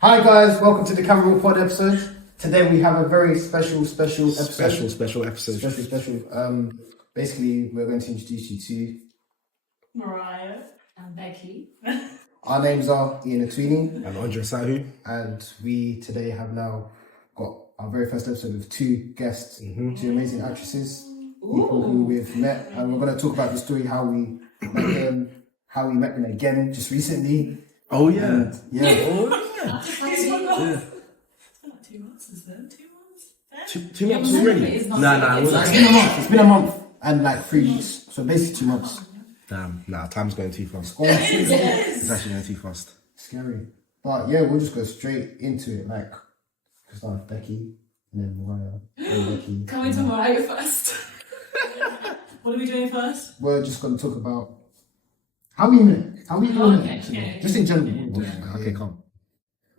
Hi guys, welcome to the CamoReel Pod episode. Today we have a very special episode. Special episode. Basically, we're going to introduce you to Morayo and Becky. Our names are Ian and Tweenie, And Andre Sahu. and we today have now got our very first episode with two guests, two amazing actresses, people who we've met, and we're going to talk about the story how we met them, how we met them again just recently. Oh yeah. And, yeah. He's forgot. It's been like 2 months, is there? 2 months? Two months already? Nah, it It's wasn't. been a month and like 3 weeks, so basically 2 months. Damn, time's going too fast. Yes. It's actually going too fast. Scary. But yeah, we'll just go straight into it. Like, we'll start with Becky, and then Morayo, and Becky. Can we do Morayo first? What are we doing first? We're just going to talk about how we met. How we met, Okay, actually. okay. Just in general. Okay, come.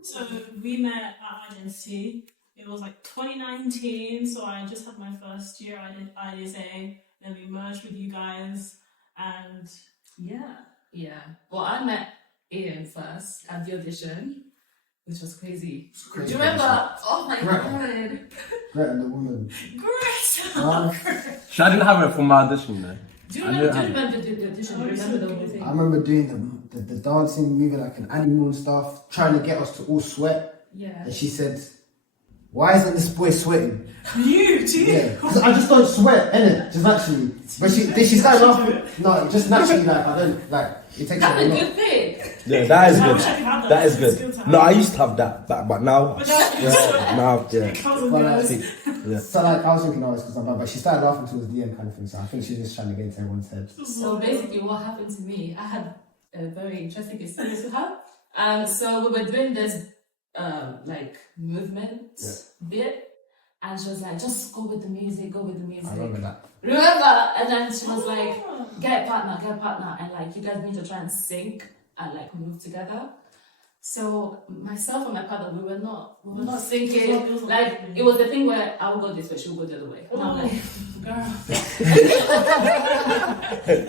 So we met at IDSA. It was like 2019, so I just had my first year. I did IDSA, then we merged with you guys, and Yeah. Well, I met Ian first at the audition, which was crazy. Crazy. Do you remember? Oh my Right. god. Great and the woman. great. I didn't have it for my audition though. Do you I remember, knew do you remember the audition? Do you remember the whole thing? I remember doing the dancing, moving like an animal and stuff, trying to get us to all sweat. Yeah. And she said, "Why isn't this boy sweating?" You too. Yeah, because I just don't sweat, innit? Just naturally. But she started laughing. No, just naturally, like, I don't, like, it takes That's a a lot. good thing. Yeah, that is I good. wish I could have that. That is It's good. to have. No, I used to have that, but now, But now, yeah. it comes and Well, like, goes. Yeah. So like I was thinking, oh, it's because I'm bad, but she started laughing towards the end kind of thing. So I think she's just trying to get into everyone's head. So basically, what happened to me, I had a very interesting experience with her. So we were doing this like movement bit, and she was like, "Just go with the music, go with the music." I remember that. Remember? And then she was like, get a partner, and like you guys need to try and sync and like move together. So myself and my partner, we were not syncing. Like it was the thing where I would go this way, she would go the other way. And I'm like, Girl.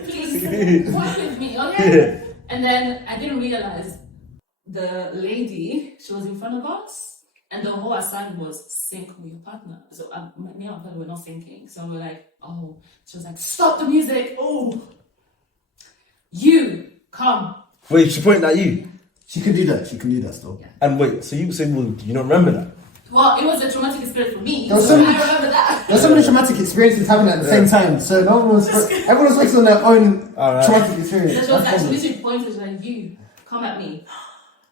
please work with me, okay? And then I didn't realize the lady, she was in front of us, and the whole assignment was sync with your partner. So me and my partner were not syncing. So we're like, oh, she was like, stop the music. Oh, you come. Wait, she pointed at you. She can do that. She can do that still. Yeah. And wait, so you said, well, you don't remember that? Well, it was a traumatic experience for me. There was So so I many- remember that. There's so many traumatic experiences happening at the same time. So no one was. Everyone was focused on their own Alright. traumatic experience. That was That's actually funny. literally pointed like, you come at me.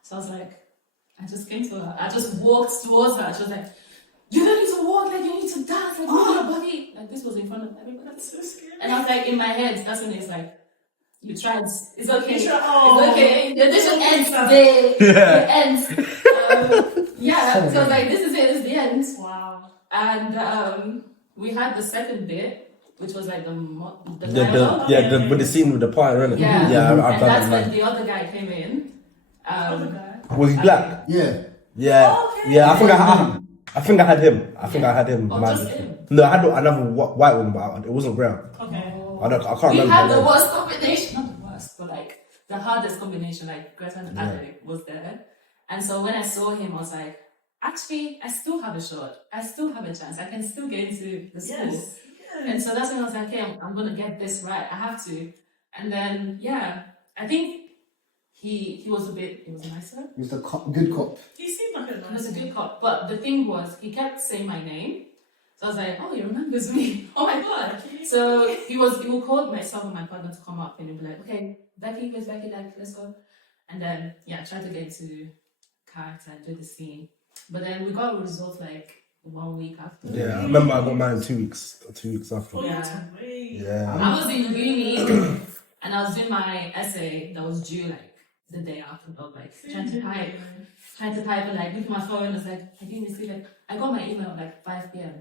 So I was like, I just came to her. I just walked towards her. She was like, you don't need to walk, like you need to dance, like move your body. Like this was in front of everybody. That's so scary. And I was like, in my head, that's when it's like, you tried. It's okay. You tried. Oh. It's okay. The audition ends today. It ends. Yeah. So I was like, this is it. This is the end. Wow. And we had the second bit, which was like the dialogue. With the scene with the choir, innit? Yeah. Yeah, I've And done that's it, when man. the other guy came in. Other guy. Was he black? Yeah. Yeah. Okay. Yeah, I think I had him. I think I had him. Oh, man. just him? No, I had another white one, but it wasn't brown. Okay. I can't We remember. had her the name. worst combination, not the worst, but like the hardest combination, like Greta and Adam was there. And so when I saw him, I was like, actually, I still have a shot. I still have a chance. I can still get into the school. Yes. And so that's when I was like, okay, I'm going to get this right. I have to. And then, yeah, I think he was nicer. He was the good cop. He seemed like a He was nice a good cop. But the thing was, he kept saying my name. So I was like, oh, he remembers me. Oh my God. So he would call myself and my partner to come up and he'd be like, okay, Becky, where's Becky? Like, let's go. And then, yeah, try to get into character and do the scene. But then we got a result like 1 week after. Yeah, I remember I got mine 2 weeks after. Oh, Yeah. yeah. Wait. Yeah. I was in uni and I was doing my essay that was due like the day after, but like trying to type and like look at my phone. I was like, I didn't receive it. I got my email at like 5 p.m.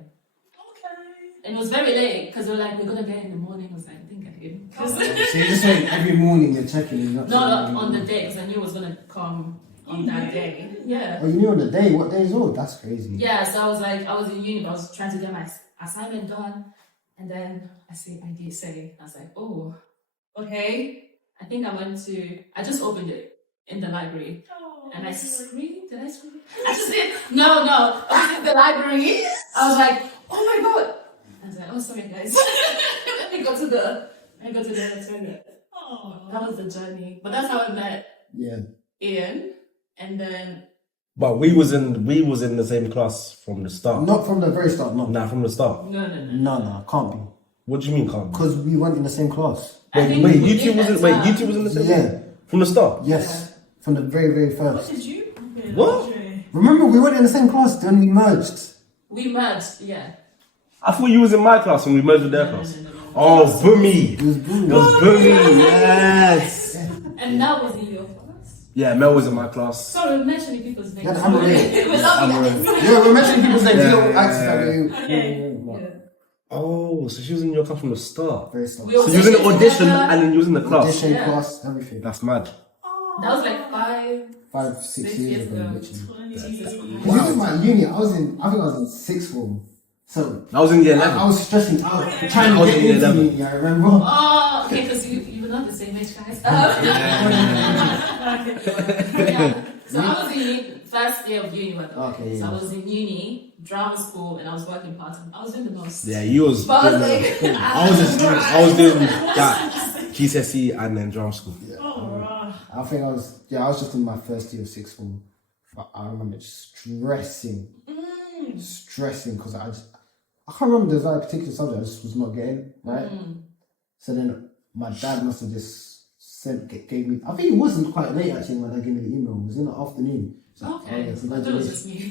Okay. And it was very late because they were like, we're gonna get it in the morning. I was like, I think I did. So you're just saying every morning you're checking. You're not No, checking not on the day because I knew it was gonna come on that day. Yeah. Oh, you knew on the day. What day is all? That's crazy. Yeah, so I was like, I was in uni, but I was trying to get my assignment done. And then I was like, oh, okay. I think I just opened it in the library. Oh. And I screamed. Did I scream? I just did. No. I was in the library. I was like, oh my god. I was like, oh sorry guys. I got to the toilet. Oh. That was the journey. But that's how I met Ian. And then But we was in the same class from the start. Not from the very start, no. Nah, from the start. No, can't be. What do you mean can't? Because we weren't in the same class. Wait, you two was in the same Yeah. from the start? Yes. From the very, very What first. did you? Okay, What? okay. Remember, we weren't in the same class, then we merged. we merged, yeah. I thought you was in my class when we merged with their class. No. Oh, Boomy. It was Boo. It was Boomy, yes. And that was in your class. Yeah, Mel was in my class. Sorry, we're mentioning people's names. Yeah, CamoReel. We're not- Yeah, we're mentioning people's names. You don't Yeah. access that way. Okay. Yeah. Oh, so she was in your class from the start. Very start. We So you was in the audition together. and then you was in the class. Audition, Yeah. class, everything. That's mad. That was like 5, 6 6 years years ago, ago. literally. Jesus Wow. Christ. This is my uni. I think I was in sixth form. So I was in year 11. I was stressing out, trying I to was get in year into 11. uni. I remember. Oh, okay, because you were not the same age, guys. Yeah. So I was in first year of uni. Okay, So yeah. I was in uni, drama school, and I was working part time. I was doing the most. Yeah, you was. But I was doing like, the- I was doing that GCSE and then drama school. Oh, right. I think I was just in my first year of sixth form. But I remember stressing because I can't remember there's like a particular subject I just was not getting, right? So then my dad must have just gave me, I think it wasn't quite late actually when my dad gave me the email, it was in the afternoon. So, okay. oh, I thought it was just me.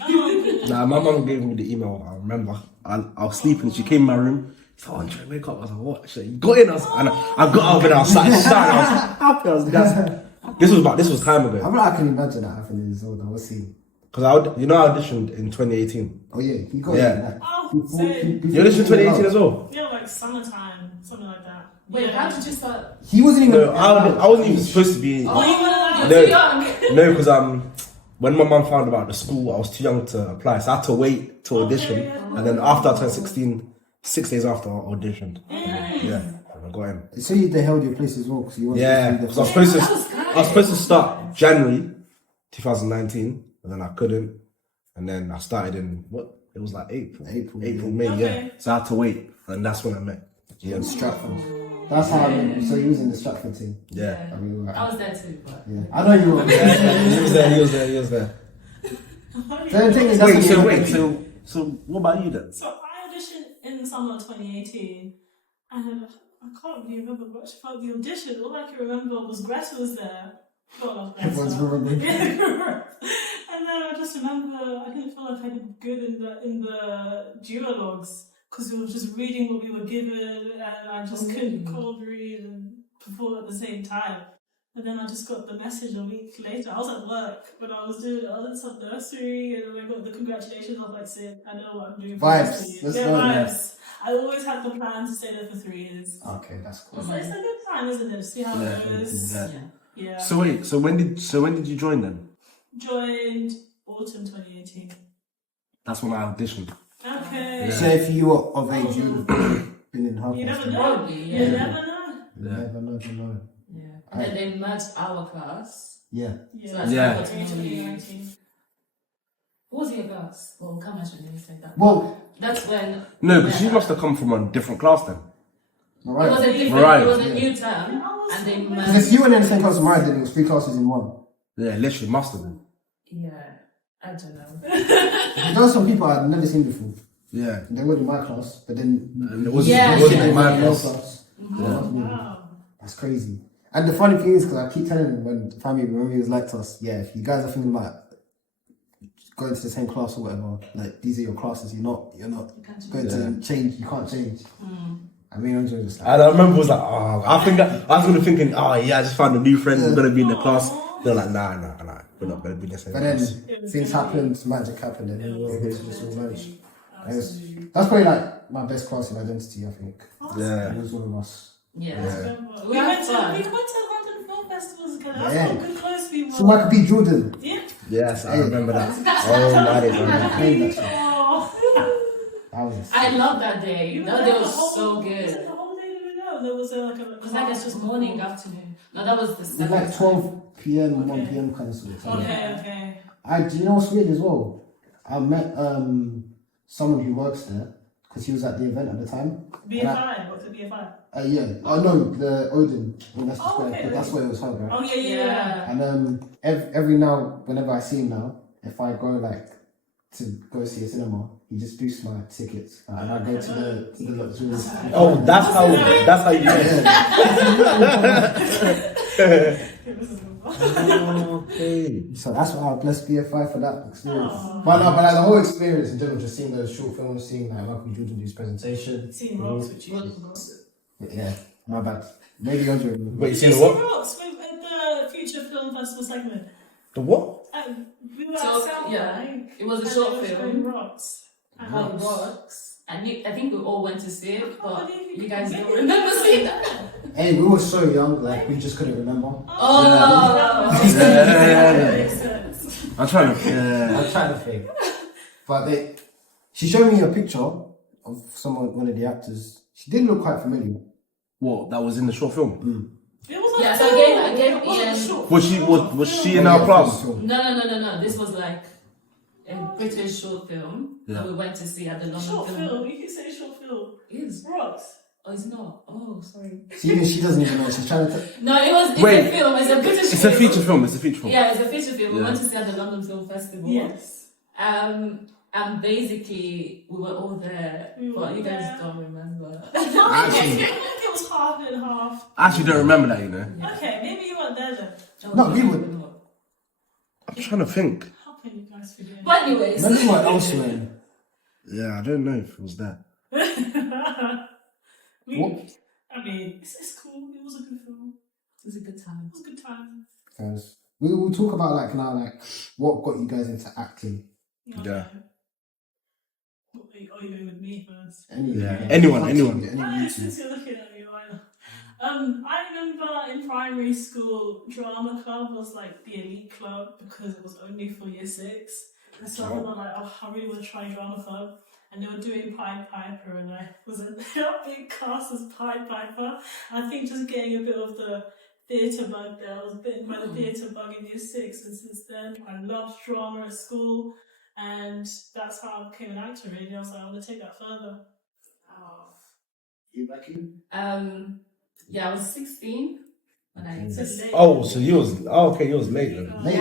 Nah, my mum gave me the email. I remember. I was sleeping. She came in my room. She said, "Oh, I'm trying to wake up." I was like, "What?" She got in. I got up and I was starting shouting. I was happy. I was gassed. This was time ago. I mean, I can imagine that happening as well. We'll see. Because I auditioned in 2018. Oh yeah, he got Yeah. it. Like, Oh, same. You auditioned in 2018 as well. Yeah, like summertime, something like that. Wait, Yeah. how did you start? He wasn't even. No, I wasn't even supposed to be. Oh, No. you're too young. No, because when my mum found about the school, I was too young to apply, so I had to wait to audition. And then after I turned 16, 6 days after I auditioned. Yeah, I got in. So they held your place as well because you wanted Yeah, to be because the I was supposed to start January 2019, and then I couldn't. And then I started in it was like April, May, Okay. yeah. So I had to wait, and that's when I met. Yeah, Stratford. That's how I met. So he was in the Stratford team. yeah. I mean, I was there too, but yeah. I know you were. He was there. So the thing is, that's So what about you then? So I auditioned in the summer of 2018, and I can't really remember much about the audition. All I can remember was Greta was there. God love Greta. Everyone's remembering. Yeah. And then I just remember I didn't feel like I did good in the duologues because we were just reading what we were given, and I just couldn't cold read and perform at the same time. And then I just got the message a week later. I was at work when I was in some nursery, and then I got the congratulations. I was like, "Sid, I know what I'm doing." For Vibes. this Let's year." go, Yeah, yeah. vibes. I always had the plan to stay there for 3 years. Okay, that's cool. So it's a good time, isn't it? To see how it goes. Yeah. Yeah. So wait, so when did you join then? Joined autumn 2018. That's when I auditioned. Okay. So if you were of age, you would have been in her You class. never know. Probably, You yeah. never know. You never know. yeah. And then they merged our class. Yeah. Yeah. So that's Yeah. how I got to know you. 2019. What was your class? Well, come on, you say that. Well, That's when. No, but she must have come from a different class then. It was a different. Morayo. It was a new term, and they because if merged. you were in the same class as mine, then it was 3 classes in one. Yeah, literally must have been. Yeah, I don't know. There were some people I'd never seen before. Yeah. They were in my class, but then And it wasn't, Yeah. it wasn't they in were my in your class. Wow. That's crazy. And the funny thing is, because I keep telling them when the family, when we was like to us, yeah, if you guys are thinking about going to the same class or whatever, like these are your classes, you're not going to change, you can't change. I mean, I'm just like, And I remember it was like, oh, I was gonna thinking, oh yeah, I just found a new friend, we're gonna be in the class. They're like, nah, we're not gonna be in the same but then class. things happened, magic happened, and then we were able to just all manage. Absolutely. That's probably like my best class in identity, I think. Yeah. It was one of us. Yeah. We had went to fun. London Film Festivals together. That's Yeah. how good close we were. So Michael B. Jordan. Yeah. Yes, I remember that. Oh, my days, I played that shit. Oh. That was I love that day. You That were day there was the whole- so was it good. the whole day we were there? there was like a. It was like a morning, afternoon. No, that was the It was second like time. 12 p.m., 1 Okay. p.m. kind of sort of time. Okay. Do you know what's weird as well? I met someone who works there because he was at the event at the time. BFI. What's a BFI? Yeah. Oh no, the Odin in Leicester Oh, Square. okay, That's where it was held, right? Oh yeah. And every now, whenever I see him now, if I go like to go see a cinema, he just boosts my tickets, and I go to the luxurious. Oh, that's how you Okay. So that's why I bless BFI for that experience. Aw. But like the whole experience in general, just seeing those short films, seeing like Michael Jordan do his presentation. Seen Rocks with you. Yeah, my bad. Maybe Andre. Wait, you Seen seen what? Rocks with the Future Film Festival segment. The what? We were So, at South yeah, Bank, it was a and short they were film. showing Rocks. How it works. And I think we all went to see it, but believe you guys don't remember seeing that. Hey, we were so young, like we just couldn't remember. Oh, That makes sense. I'm trying to. I'm trying to think. But she showed me a picture of one of the actors. She did look quite familiar. What? That was in the short film. It was a Yeah, so film. I gave It wasn't Ian- short. Was she in our class? No. This was like a British short film Yeah. that we went to see at the London Short Film. film. You can say short film. It is. Rocks. Oh, it's not. Oh, sorry. See, even she doesn't even know. She's trying to. No, it's Wait. a film. It's a British It's a film. feature film. It's a feature film. Yeah, it's a feature film. We Yeah. went to see at the London Film Festival. Yes. And basically, we were all there, We were but you guys there. don't remember. I think it was half and half. I actually don't remember that, you know. Okay, maybe you weren't there then. No, we were. I'm trying to think. How can you guys forget? But anyways. Maybe what else you in? Yeah, I don't know if it was that. I mean, it's cool. It was a good film. It was a good time. It was a good time. Guys, we will talk about like now, like what got you guys into acting. Yeah. Are you going with me first? Anyone. Since you're looking at me, why not? I remember in primary school, drama club was like the elite club because it was only for year 6. And so I remember like, I really want to try drama club. And they were doing Pied Piper, and I was in a big cast as Pied Piper. I think just getting a bit of the theatre bug there. I was bitten by the theatre bug in year 6, and since then I loved drama at school, and that's how I became an actor. Really, I was like, I want to take that further. You Becky? Yeah, I was 16 when I Late. Oh, so you was okay. You was late then. Late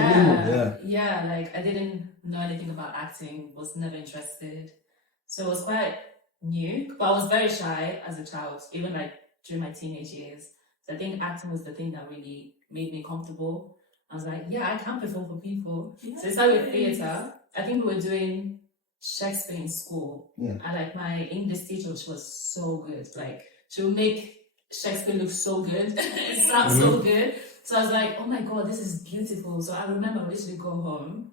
yeah, like I didn't know anything about acting, was never interested. So it was quite new, but I was very shy as a child, even like during my teenage years. So I think acting was the thing that really made me comfortable. I was like, yeah, I can perform for people. So I started with theatre. I think we were doing Shakespeare in school. Yeah. And like my English teacher, she was so good. Like she would make Shakespeare look so good. It sounds so good. So I was like, oh my God, this is beautiful. So I remember I used to go home,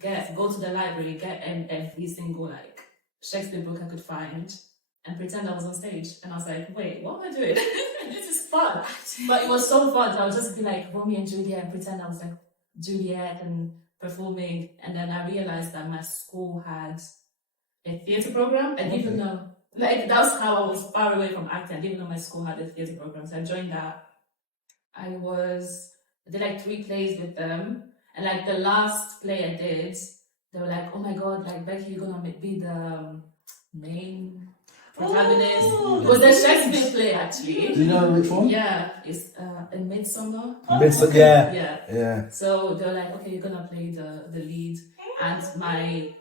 go to the library, get every single like Shakespeare book I could find and pretend I was on stage. And I was like, wait, what am I doing? This is fun. But it was so fun. I would just be like Romeo and Juliet and pretend I was like Juliet and performing. And then I realized that my school had a theatre program. I didn't know. Like, that was how I was far away from acting. I didn't know my school had a theatre program. So I joined that. I did like 3 plays with them. And like the last play I did, they were like, oh my God, like Becky, you're gonna be the main protagonist. It was a Shakespeare play actually. Do you know which one? Yeah, it's a Midsummer. Yeah. So they were like, okay, you're gonna play the lead. And my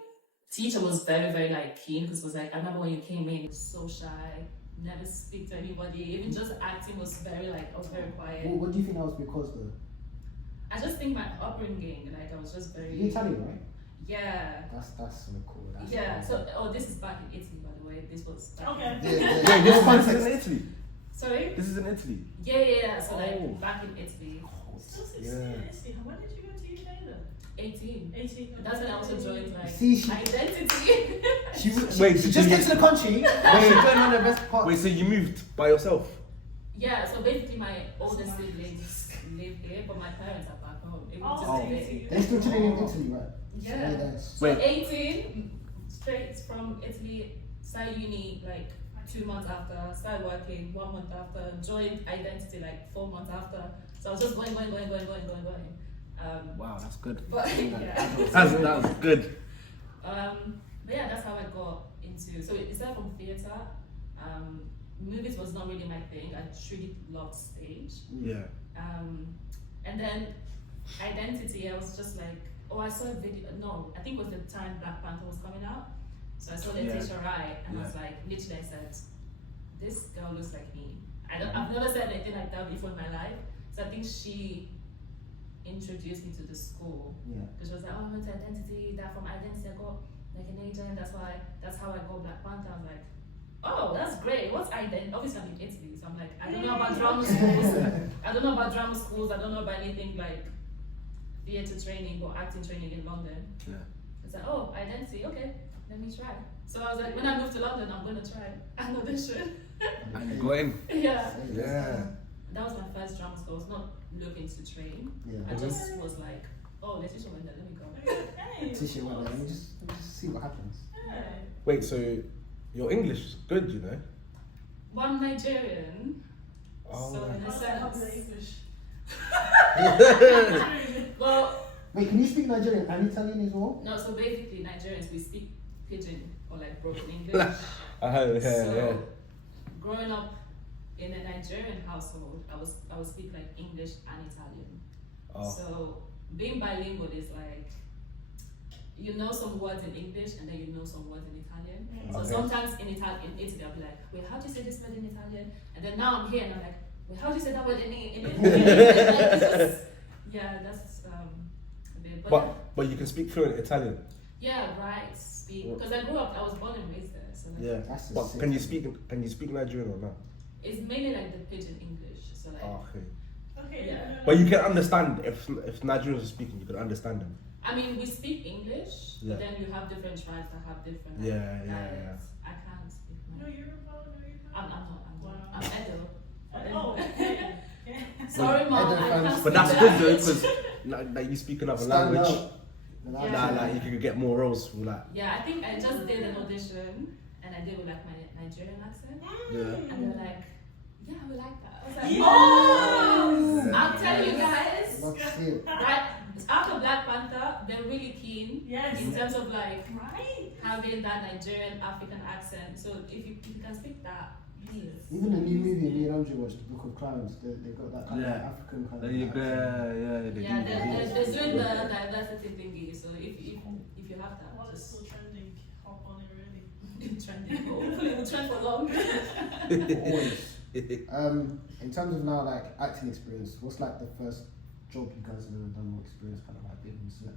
teacher was very, very like keen because it was like, I remember when you came in, you were so shy, never speak to anybody, even just acting was very like, I was very quiet. What do you think that was because though? I just think my upbringing, like I was just very. You're Italian, right? Yeah. That's so cool. Yeah. So, this is back in Italy, by the way. This was back Okay. Wait, this one is in Italy. Sorry. This is in Italy. Yeah. So Oh. like back in Italy, When did you go to UK then? 18. 18. That's when I also joined like See, she- identity. Wait, She did just you get to the country. She's going on the best part. Wait, so you moved by yourself? Yeah. So basically, my older siblings live here, but my parents are back home. It was Oh. just a They're still chilling in Italy, right? Yeah. Very nice. So Wait. 18, straight from Italy, started uni like 2 months after, started working 1 month after, joined Identity like 4 months after. So I was just going. Wow, that's good. But yeah. That's good. But yeah, that's how I got into. So it started from theatre. Movies was not really my thing. I truly loved stage. Yeah. And then Identity, I was just like, oh, I saw a video. No, I think it was the time Black Panther was coming out. So I saw Letitia Wright, and I was like, literally, I said, this girl looks like me. I've never said anything like that before in my life. So I think she introduced me to the school. Yeah. Because she was like, oh, I went to Identity. That from Identity, I got like an agent. That's how I got Black Panther. I was like, oh, that's great. What's Identity? Obviously, I'm in Italy, so I'm like, I don't know about drama schools. I don't know about drama schools. I don't know about anything like theatre training or acting training in London. Yeah. It's like, oh, Identity, okay, let me try. So I was like, when I move to London, I'm gonna try an audition. And you go in. Yeah. Yeah. That was my first drama school. I was not looking to train. Yeah. I just was like, oh, Letitia went there, let me go. Hey, Tisha went there. Just see what happens. yeah. Wait, so your English is good, you know? Well, I'm Nigerian. Oh. So in a Help sense. the English. Well, Wait, can you speak Nigerian and Italian as well? no, so basically Nigerians, we speak pidgin or like broken English. Yeah. Growing up in a Nigerian household, I would speak like English and Italian. Oh. So being bilingual is like, you know some words in English and then you know some words in Italian. So Okay. sometimes in Italy, I'll be like, wait, how do you say this word in Italian? And then now I'm here and I'm like, wait, how do you say that word in Italian? Yeah, that's a bit. But you can speak fluent Italian. Yeah, right. Because I was born and raised there. So like, Yeah. That's the But sick. can you speak Nigerian or not? it's mainly like the pidgin English. So like, Oh, okay. Okay. Yeah. But you can understand if Nigerians are speaking, you can understand them. I mean, we speak English, Yeah. but then you have different tribes that have different Yeah. dialects. I can't speak No, my. you're about. I'm not. Wow. I'm Edo. Oh, okay. Yeah. Sorry, mom. I can't But speak But that's that. good though, because like you speak another Stand language, out. Yeah. like you can get more roles. Like Yeah, I think I just did an audition and I did with like my Nigerian accent, Yeah. and they're like, "Yeah, we like that." I was like, Yes! "Oh, Yeah. I'll tell you guys." That's it. Right after Black Panther, they're really keen Yes. in terms of like Right? having that Nigerian African accent. So if you can speak that, please. Even the new movie me and Andrew watched, The Book of Clowns, they got that kind Yeah. of African kind there of you go. accent. Yeah, they're doing the diversity thingy. So if you have that, While it's just still trending, hop on it really. trending. Hopefully it will trend for long. Always. In terms of now like acting experience, what's like the first job you guys have ever done or experience kind of like being on set?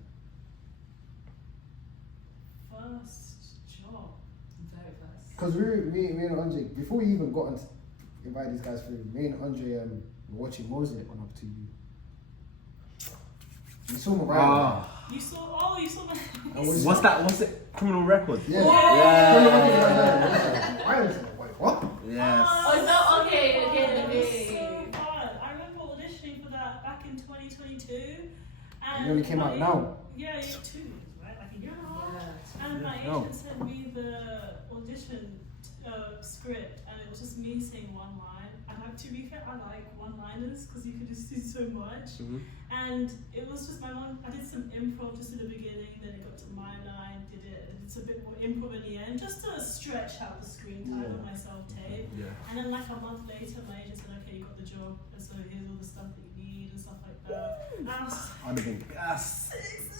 First job. Very fast. Because me and Andre, before we even got to invite these guys through, me and Andre were watching Mosaic on Up TV. You saw Morayo. Ah, You saw my. And was- what's that? What's it? Criminal record. Yeah. Yeah. I was like, wait, what? Yes. Oh, no, okay. It was so fun. I remember auditioning for that back in 2022. And It only came out now. Yeah, 2 years, right? Like a year and a half. Yeah. And my No. agent sent me the audition script, and it was just me saying one line. And to be fair, I like one-liners because you can just do so much. Mhm. And it was just my one. I did some improv just in the beginning, then it got to my line, did it, and it's a bit more improv in the end, just to stretch out the screen time on my self-tape. Yeah. And then like a month later, my agent said, "Okay, you got the job, and so here's all the stuff that you need and stuff like that." And I was I'd have been gas.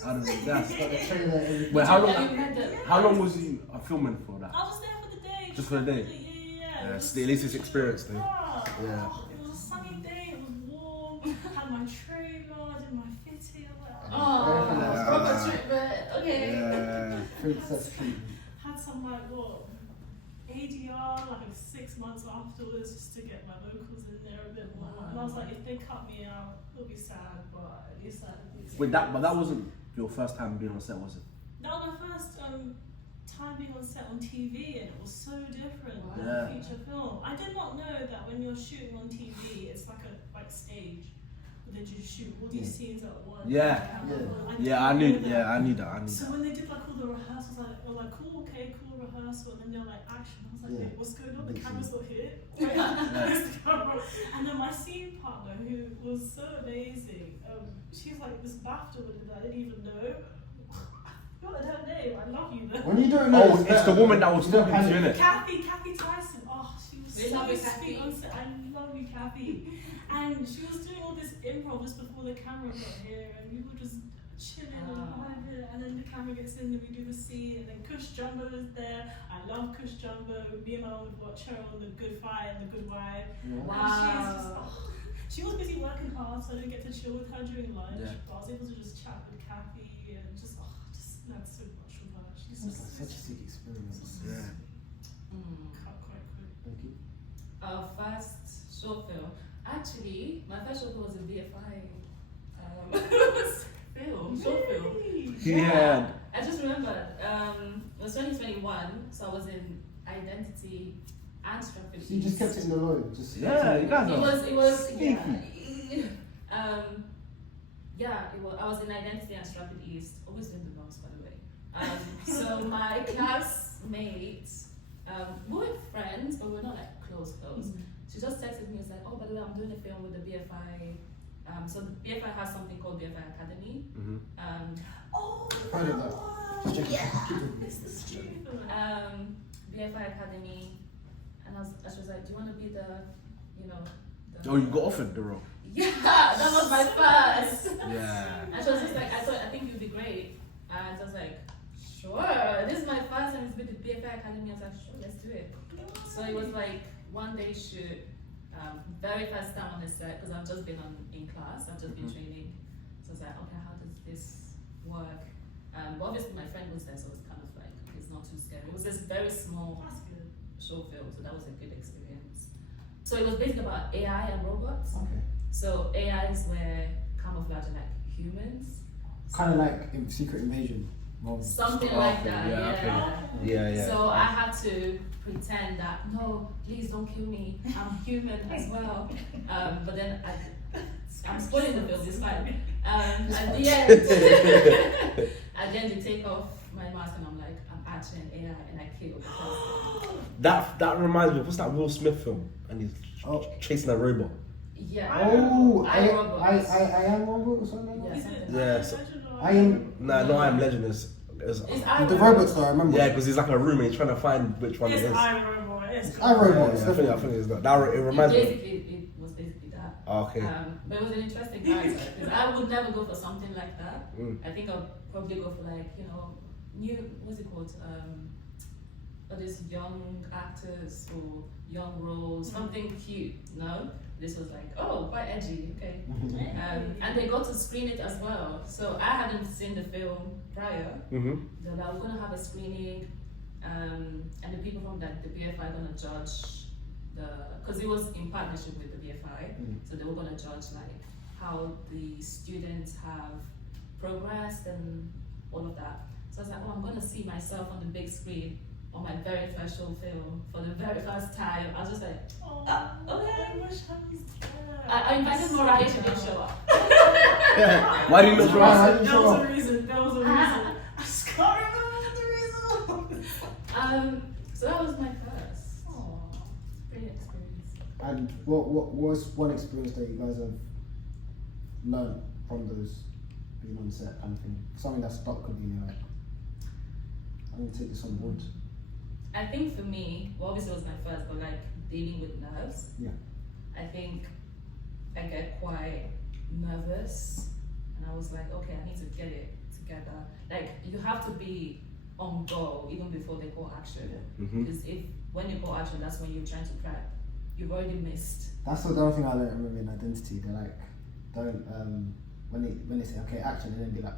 I'd have been gas. Got the trailer. Everything. Wait, how Have long? you read the- How long was you filming for that? I was there for the day. Just for the day? Yeah. Yeah, It was it's at least it's experience, though. Yeah. It was a sunny day. It was warm. Had my trailer. I did my fitting. Oh, Yeah. proper treatment. Okay. Yeah. Princess treatment. Had some like what ADR like 6 months afterwards just to get my vocals in there a bit more. And I was like, if they cut me out, it'll be sad, but at least I did. Wait, but that wasn't your first time being on set, was it? That was my first time being on set on TV, and it was so different Wow. from Yeah. a feature film. I did not know that when you're shooting on TV, it's like a stage. but then you shoot all these scenes at once. Yeah. I knew that. that. So when they did like all the rehearsals, I was like, cool, okay, cool rehearsal, and then they're like action. I was like, wait, what's going on? The camera's not here. Where's the camera? And then my scene partner, who was so amazing, she's like this BAFTA winner that I didn't even know. What her name? I love you though. When you don't know, It's the woman that was talking to you, innit? Kathy Tyson. Oh, she was so sweet on set. I love you, Kathy. And she was doing all this improv just before the camera got here, and we were just chilling and vibing. And then the camera gets in, and we do the scene, and then Kush Jumbo is there. I love Kush Jumbo. Me and my mom would watch her on The Good Fight and The Good Wife. Wow. She was busy working hard, so I didn't get to chill with her during lunch. Yeah. But I was able to just chat with Kathy and just learned so much from her. She's That's just such a sick experience. Yeah. cut quite quick. Thank you. Our first short film. Actually, my first short film was a BFI short film. Yeah. I just remembered, it was 2021, so I was in identity and strategy. You just kept it in the low. Yeah, you guys It are. was, sneaky. I was in identity and strategy East, always doing the notes, by the way. So my classmates, we were friends, but we're not like close. She just texted me and said, oh, by the way, I'm doing a film with the BFI. So the BFI has something called BFI Academy. Oh, Heard of that. it's the student. BFI Academy, and she was like, do you want to be the Oh, you got offered the role. Yeah, that was my first. Yeah. And she was just like, I think you'd be great. And I was like, sure, this is my first and it's with the BFI Academy. I was like, sure, let's do it. So it was like one day shoot, very first time on the set, because I've just been in class, I've just been training. So I was like, okay, how does this work? But obviously my friend was there, so it was kind of like, it's not too scary. It was this very small short film, so that was a good experience. So it was basically about AI and robots. Okay. So AIs were camouflage like humans. Kind of like Secret Invasion. Something like that, Yeah. So I had to pretend that, no, please don't kill me, I'm human as well. But then I'm spoiling the film, it's fine. At the end they take off my mask and I'm like, I'm actually an AI and I kill the person. That reminds me, what's that Will Smith film? And he's chasing a robot. Yeah. I am robot or something like that? Yeah, so I am. No, I am Legend is The robots though, I remember. yeah, because he's like a room and he's trying to find which one it is. It's iRobot. It's iRobot. I think it's that. It reminds me. It was basically that. Okay. But it was an interesting character because I would never go for something like that. I think I'll probably go for like, new, what's it called? All these young actors or young roles, something cute, no? This was like, oh, quite edgy, okay. And they got to screen it as well. So I hadn't seen the film prior. They were like, we're going to have a screening, and the people from the BFI are going to judge because it was in partnership with the BFI, so they were going to judge like how the students have progressed and all of that. So I was like, oh, I'm going to see myself on the big screen on my very first short film for the very first time. I was just like, okay. I wish I was there. I invited Morayo, she didn't show up. Why didn't you show up? That was a reason. I just can't remember the reason. So that was my first. Great experience. And what was one experience that you guys have learned from those being on set kind of thing? Something that stuck with you, like, I'm going to take this on board. I think for me, well, obviously it was my first, but like dealing with nerves. Yeah. I think I get quite nervous, and I was like, okay, I need to get it together. Like you have to be on go even before they call action, because when you call action, that's when you're trying to prep. You've already missed. That's the other thing I learned remember in Identity. They're like, don't when they say okay action, and then be like.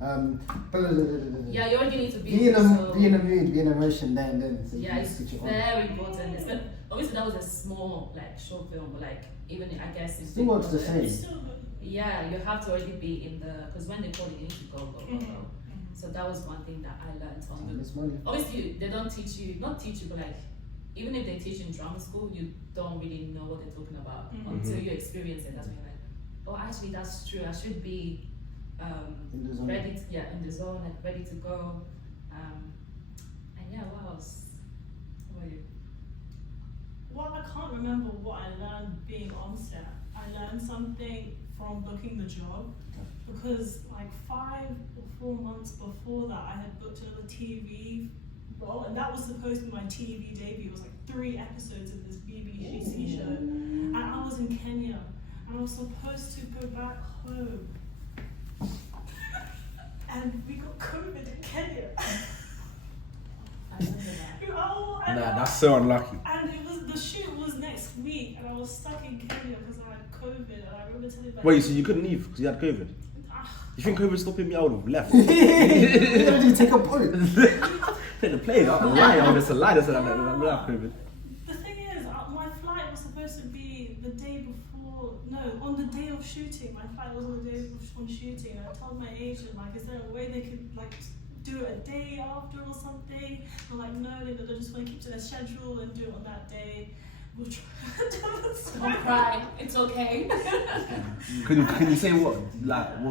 Yeah, you already need to be in a mood, be in emotion there and then. So yeah, it's switch it on. very important. Obviously, that was a small like short film, but like even I guess it's Still works the same. Yeah, you have to already be in the because when they call you need to go. So that was one thing that I learned on the. Obviously, they don't teach you, not teach you, but like even if they teach you in drama school, you don't really know what they're talking about until you experience it. That's when you're like, oh, actually, that's true. I should be In the zone. ready. In the zone, like ready to go. And yeah, what else? What about you? Well, I can't remember what I learned being on set. I learned something from booking the job because like 5 or 4 months before that, I had booked another TV role, and that was supposed to be my TV debut. It was like 3 episodes of this BBC show, and I was in Kenya, and I was supposed to go back home, and we got COVID in Kenya. I remember that. Oh, Nah, that's so unlucky. and the shoot was next week, and I was stuck in Kenya because I had COVID, and I remember telling my Wait, so you couldn't leave because you had COVID? Ah, You think COVID stopping me? I would have left. Why did you take a point? Take the plane. I'm a lie. I'm just a lie. That's what I'm not COVID. the thing is, my flight was supposed to be the day before. No, on the day of shooting. My flight was on the day of shooting, and I told my agent, like, is there a way they could like do it a day after or something? I'm like, no, they just want to keep to their schedule and do it on that day. We'll try to do it. Don't cry. It's okay. Can you say what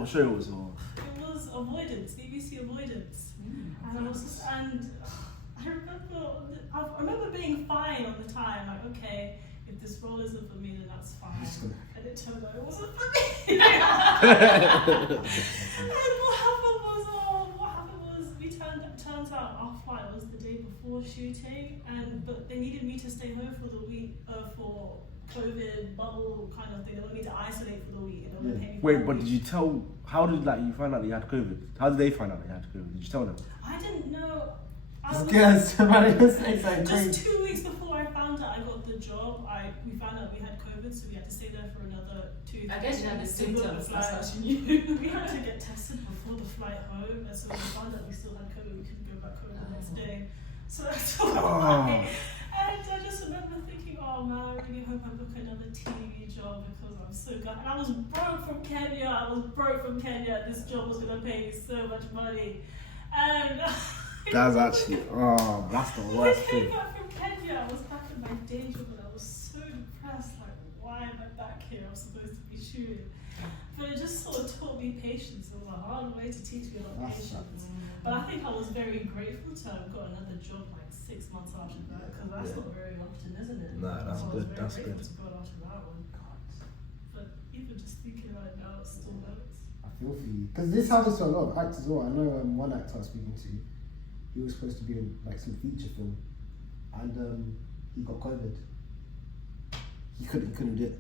show it was or? It was Avoidance, BBC Avoidance, and I was just, and I remember being fine on the time, like, okay, if this role isn't for me, then that's fine. And it turned out it wasn't for me. And what happened was we turns out our flight was the day before shooting, but they needed me to stay home for the week for COVID bubble kind of thing. They wanted me to isolate for the week, and they were paying me. Wait, but did you tell? How did you find out that you had COVID? How did they find out that you had COVID? Did you tell them? I didn't know. Yes, it's like crazy. Just 2 weeks before I found out I got the job, we found out we had COVID, so we had to stay there for another 2 I guess you had the to book symptoms. That's flight. how she knew. We had to get tested before the flight home, and so when we found out we still had COVID, we couldn't go back home the next day. So that's why. And I just remember thinking, oh man, I really hope I book another TV job because I'm so glad. And I was broke from Kenya. This job was gonna pay me so much money, and. That's actually, that's the When I worst came thing. back from Kenya, I was back in my day job, and I was so depressed. Like, why am I back here? I'm supposed to be shooting. But it just sort of taught me patience. It was a hard way to teach me about patience. But I think I was very grateful to have got another job like 6 months after that, because that's not very often, isn't it? Nah, that's So good, I was that's very good. grateful to go after that one. But even just thinking about it now, it still hurts. I feel for you. Because this happens to a lot of actors as well. I know one actor I was speaking to, he was supposed to be in like some feature film, and he got COVID. He couldn't do it.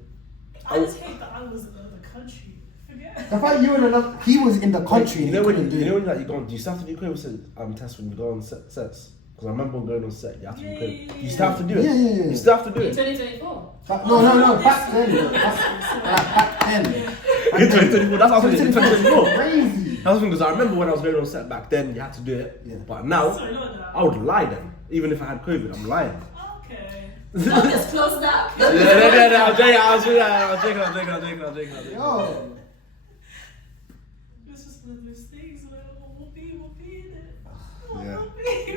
I just hate that I was in another country. Forget. The fact you were in another, he was in the country. You and know he when couldn't do it. when like you go on, do you still have to do COVID test when you go on sets? Because I remember going on set, you have to do COVID. You still have to do it. Yeah. You still have to do In it. 2024. No, back then. Back then. In 2024, that's what I was saying. In 2024. Crazy. That's because I remember when I was going on set back then, you had to do it. Yeah. But now, Sorry, not that. I would lie then. Even if I had COVID, I'm lying. Okay. Don't disclose that. Yeah, I'm joking. Yo. It's just one of those things where we'll be in it. Yeah.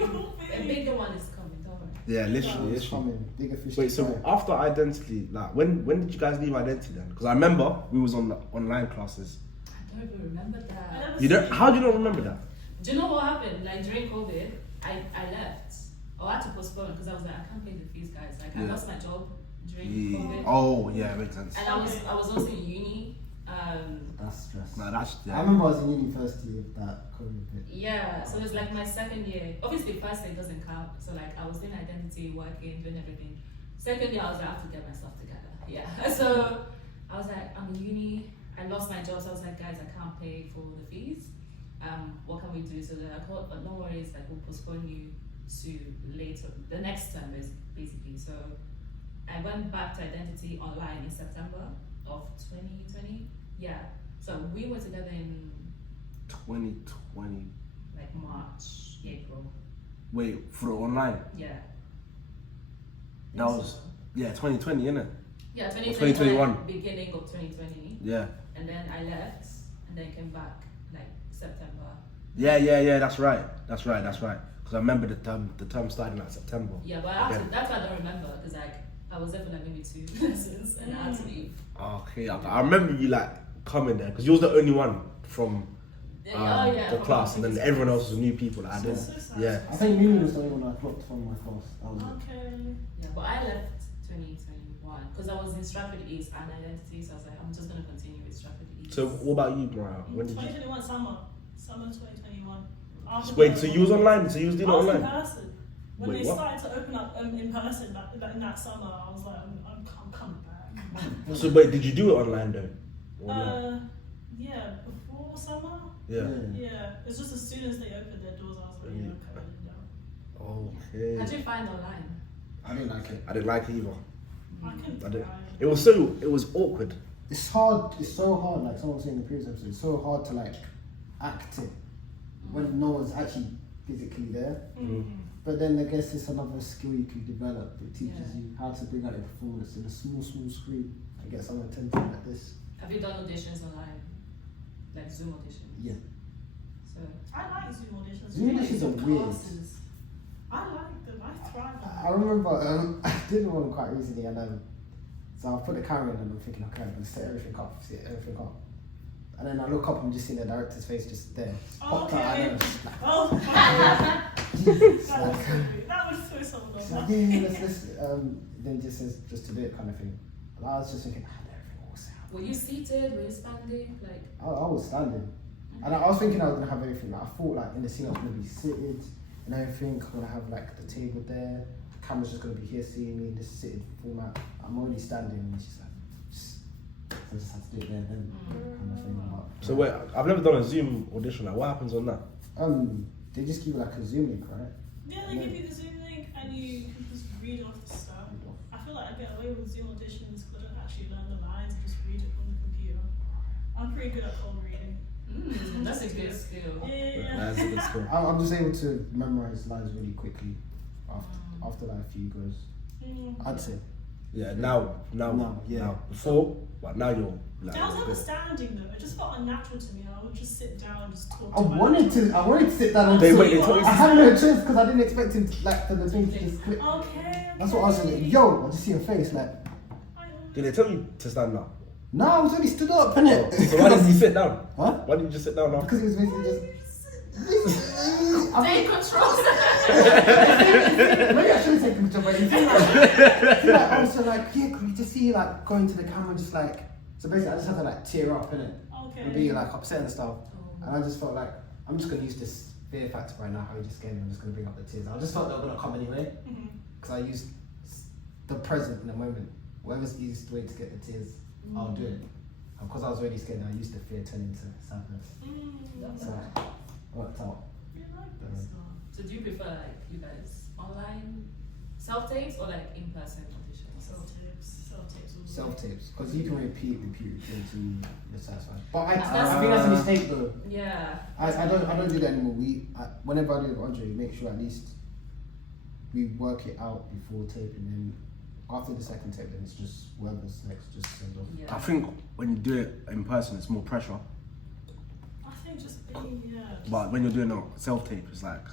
We'll A be. bigger one is coming, don't worry. Yeah, literally. It's coming. Bigger fish. Wait, to so fry. after Identity, like when did you guys leave Identity then? Because I remember we was on the online classes. I don't even remember I that. never You don't? seen- How do you not remember that? Do you know what happened? Like during COVID, I left. I had to postpone because I was like, I can't pay the fees, guys. Like I Yeah. lost my job during COVID, Oh yeah, makes sense. and I was also in uni. That's stress. Nah, that's I remember I was in uni first year of that COVID bit. Yeah, so it was like my second year. Obviously, first year doesn't count. So like I was doing identity, working, doing everything. Second year, I was like, I have to get myself together. Yeah. So I was like, I'm in uni. I lost my job, so I was like, guys, I can't pay for the fees. What can we do? So I called, but no worries, like we'll postpone you to later. The next term is basically. So I went back to identity online in September of 2020. Yeah. So we were together in 2020. like March, April. Wait, for the online. Yeah. That was 2020, innit? Yeah, 2021. Beginning of 2020. Yeah. And then I left and then came back like September. Yeah. That's right. Because I remember the term starting like September. Yeah, but that's why I don't remember because like I was there for like maybe 2 lessons and I had to leave. Okay, I remember you like coming there because you was the only one from the from class, and then everyone else was new people. Like, I didn't. Yeah. I think Mimi was the only one I dropped from my class. That was it. Okay. Yeah, but I left 2021 because I was in Stratford East and identity, so I was like, I'm just gonna continue with Stratford East. So what about you, Morayo? When did you? 2021 summer 2021. Wait, so you was online? So you was doing it I was online? in person. When Wait, they what? started to open up in person, like in that summer, I was like, I'm coming back. So wait, did you do it online though? Or not? Yeah, before summer. Yeah. Yeah, it's just as soon as they opened their doors, I was like, yeah, I'm coming down. Okay. How'd you find online? I didn't like it. I didn't like it either. I couldn't. I didn't. try. It was awkward. It's hard. It's so hard. Like someone was saying in the previous episode, it's so hard to like act it when no one's actually physically there. But then I guess it's another skill you can develop. It teaches you how to bring out your performance in a small screen and get someone attentive like this. Have you done auditions online? Like Zoom auditions? Yeah. So I like Zoom auditions. Zoom auditions are weird. Classes. I like them. I thrive on them. I remember I did one quite recently, and so I put the camera in and I'm thinking, okay, I'm gonna set everything up, and then I look up and just see the director's face just there. Popped out, and I was just like, Oh, Jesus, that like, was so good. That would throw someone it's off. like, yeah, let's then it just says just to do it kind of thing. And I was just thinking, everything will set up. were you seated? Were you standing? Like I was standing, and I was thinking I was gonna have everything. Like, I thought like in the scene I was gonna be seated and everything. I'm gonna have like the table there. The camera's just gonna be here seeing me. This seated format. I'm already standing, and she's like, I just have to do it there and then kind of thing. So wait, I've never done a Zoom audition. Like, what happens on that? They just give you like a Zoom link, right? Yeah, they give you the Zoom link and you can just read off the stuff. I feel like I get away with Zoom auditions because I don't actually learn the lines, I just read it from the computer. I'm pretty good at cold reading. that's a good skill. Yeah. That's a good skill. I'm just able to memorize lines really quickly after like a few goes. I'd say. Yeah, now, yeah. Before, but now you're like. I was never standing though. It just felt unnatural to me. I would just sit down and just talk. I wanted to sit down and They talk. waited till I had no choice because I didn't expect him to, like, for the thing to just click. Okay. That's what I was saying. Yo, I just see your face like. Did they tell you to stand up? No, I was already stood up, innit? So why didn't you sit down? Huh? Why didn't you just sit down now? Because he was basically just. Take control. Maybe I shouldn't take control, but you feel like also like, yeah, could we just see you like going to the camera just like, so basically I just had to like tear up, innit? Okay. And be like upset and stuff. And I just felt like, I'm just gonna use this fear factor right now, how you just scared me, I'm just gonna bring up the tears. I just felt they were gonna come anyway, because I used the present in the moment. Whatever's the easiest way to get the tears, I'll do it. And because I was already scared, I used the fear turn into sadness. So it worked out. So do you prefer like you guys online self-tapes or like in-person auditions? Self-tapes, because you can repeat until you're satisfied. But I That's- think that's a mistake though. Yeah. I don't do that anymore. Whenever I do it with Andre, we make sure at least we work it out before taping, and after the second tape, then it's just whoever's next just send off. Yeah. I think when you do it in person, it's more pressure. I think just being, yeah. But when you're doing a self-tape, it's like,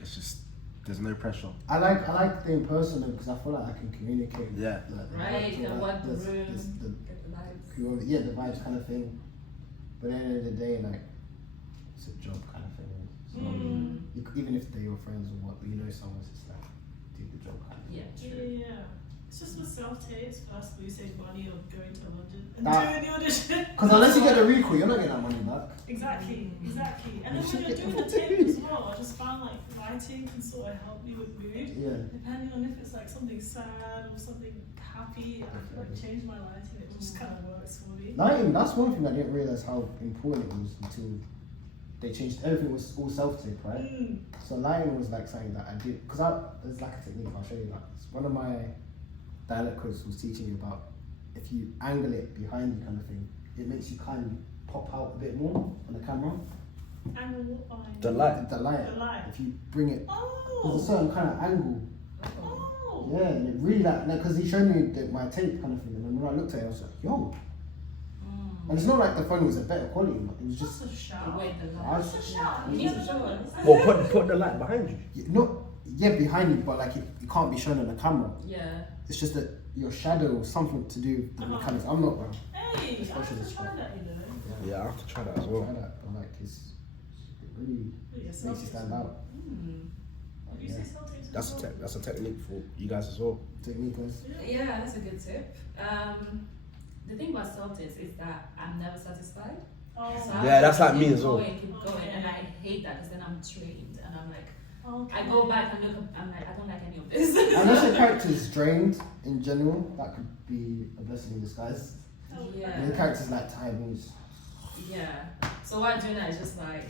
it's just, there's no pressure. I like the in person though, because I feel like I can communicate. Yeah. Like, Right, you can work the this- room, this- get the lights. yeah, the vibes kind of thing. But at the end of the day, like, it's a job kind of thing. So even if they're your friends or what, you know someone's just like, do the job kind of thing. Yeah, true. Yeah. It's just with self-tapes, firstly, you save money of going to London and Nah. doing the audition. Because unless you get the recall, you're not getting that money back. Exactly. And then when you're doing the tape as well, I just found like writing can sort of help you with mood. Yeah. Depending on if it's like something sad or something happy, I feel like change my lighting, it just kind of works for me. Lighting, that's one thing I didn't realize how important it was until they changed. Everything was all self-tape, right? So lighting was like something that I did, because there's like a technique, I'll show you that. One of my dialect coaches was teaching me about, if you angle it behind you kind of thing, it makes you kind of pop out a bit more on the camera. And what line? The light. The light. If you bring it, there's a certain kind of angle. Oh. Yeah, and it really like, because he showed me my tape kind of thing, and then when I looked at it, I was like, yo. And it's not like the phone was a better quality, but it was just. That's a shout. Wait, the I lights. was, You need to show us. Well, put the light behind you. yeah, behind you, but like it can't be shown on the camera. Yeah. It's just that your shadow or something to do with the mechanics. I'm not, bro. Hey, I have Specialist to try stuff. that, you know. Yeah, I have to try that as well. Try that, but like it really makes you stand out. Did you say self-tapes? That's a technique for you guys as well. Technique guys. Yeah, that's a good tip. The thing about self-tapes is that I'm never satisfied. Oh, So Yeah, that's like me as well. Keep going, and I hate that because then I'm trained and I'm like, I go back and look, I'm like, I don't like any of this. Unless your character's drained in general, that could be a blessing in disguise. Yeah. Your character's like tired moves. Yeah. So what I'm doing now is just like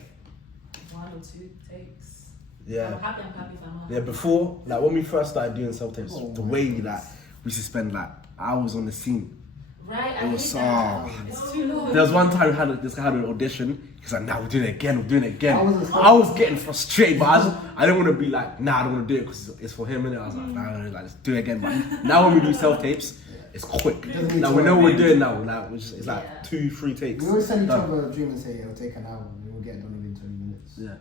1 or 2 takes. Yeah. I'm happy if I'm not. Yeah, before, like when we first started doing self-tapes, Oh the my way goodness. that we used to spend like hours on the scene. Right? It was hate that. so- It's too long. There was one time this guy had an audition. He's like, "Nah, we're doing it again. We're doing it again." I I was getting frustrated, but I didn't want to be like, "Nah, I don't want to do it because it's for him." And I was like, "Nah, like, let's do it again." But now when we do self-tapes, it's quick. Doesn't need Like to we know work. what we're doing now. Like it's like Yeah. 2-3 takes. We always send each Done. other a dream and say, it'll take an hour and we'll get it done within 20 minutes. Yeah.